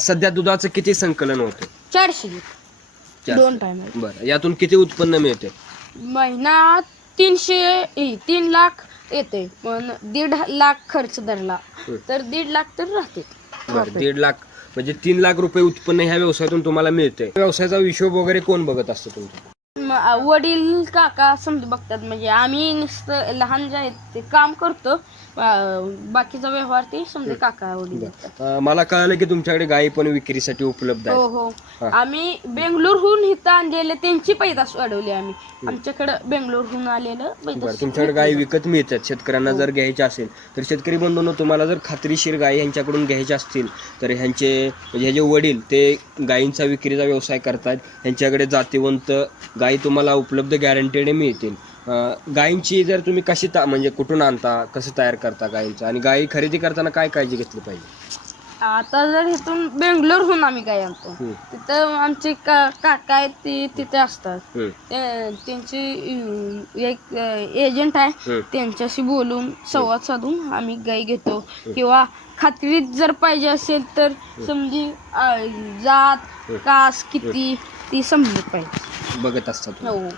सध्या दुधाचं किती संकलन होतं? 400 लिटर 2 टाइम. बरं, यातून किती उत्पन्न मिळते? महिना 3 लाख येते, पण 1.5 लाख खर्च धरला तर 1.5 लाख तर राहते. बरं, 1.5 लाख म्हणजे 3 लाख रुपये उत्पन्न ह्या व्यवसायातून तुम्हाला मिळते. व्यवसायाचा हिशोब वगैरे कोण बघत असतं तुमचं? वडील काका समजा बघतात, म्हणजे आम्ही नुसतं लहान जे आहेत ते काम करतो, बाकीचा व्यवहार ते समजा काका वडील बघतात. मला कळलं की तुमच्याकडे गायी पण विक्रीसाठी उपलब्ध हो आहे. हो, आम्ही बेंगलोरहून इथं आणलेले त्यांची पैदास वाढवली आम्ही. आमच्याकडे बेंगलोरहून आलेलं पैदास. तुमच्याकडे गायी विकत मिळतात शेतकऱ्यांना जर घ्यायचे असेल तर. शेतकरी बंधूंनो, तुम्हाला जर खात्रीशीर गायी ह्यांच्याकडून घ्यायच्या असतील तर ह्यांचे म्हणजे ह्याचे वडील ते गायींचा विक्रीचा व्यवसाय करतात. ह्यांच्याकडे जातीवंत गायी तुम्हाला उपलब्ध गॅरंटेड मिळतील. गायींची जर तुम्ही कशी म्हणजे कुठून आणता, कसं तयार करता गायींचं, आणि गायी खरेदी करताना काय काळजी घेतली पाहिजे? आता जर इथून बेंगलोरहून आम्ही गाय आणतो, तिथं आमचे काका आहेत ते तिथे असतात. त्यांची एक एजंट आहे, त्यांच्याशी बोलून संवाद साधून आम्ही गाय घेतो. किंवा खात्रीत जर पाहिजे असेल तर समजी जात कास किती ती समजली पाहिजे बघत असतात. हो.